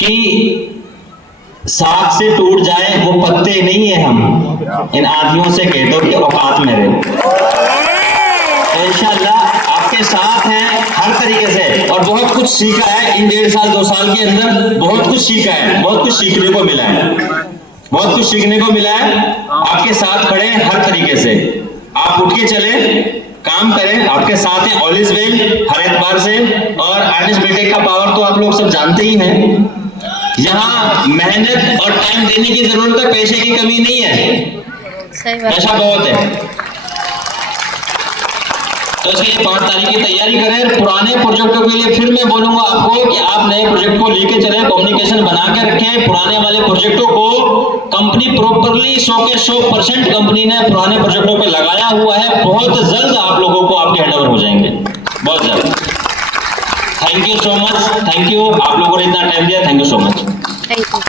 कि साथ से टूट जाए वो पत्ते नहीं है, हम इन आंधियों से कह दो कि औकात में रहे। तो इंशाल्लाह आपके साथ हैं हर तरीके से, और बहुत कुछ सीखा है इन 1.5 साल 2 साल के अंदर, बहुत कुछ सीखा है, बहुत कुछ सीखने को मिला है, बहुत कुछ सीखने को मिला है। आपके साथ खड़े हैं हर तरीके से, आप उठ के चले, काम करें, आपके साथ हैं ऑलवेज वेल हर एतबार से। और आर्टिस्ट बीटेक का पावर तो आप लोग सब जानते ही हैं। यहाँ मेहनत और टाइम देने की जरूरत है, पैसे की कमी नहीं है, पैसा बहुत है। तो इसलिए 5 तारीख की तैयारी करें। पुराने प्रोजेक्टों के लिए फिर मैं बोलूंगा आपको कि आप नए प्रोजेक्ट को लेके चलें, कम्युनिकेशन बना के रखें। पुराने वाले प्रोजेक्टों को कंपनी प्रॉपरली 100 के 100% कंपनी ने पुराने प्रोजेक्टों पे लगाया हुआ है। बहुत जल्द आप लोगों को आपके हैंडओवर हो जाएंगे, बहुत जल्द। Thank you so much, thank you, आप लोगों ने इतना टाइम दिया, thank you so much. Thank you.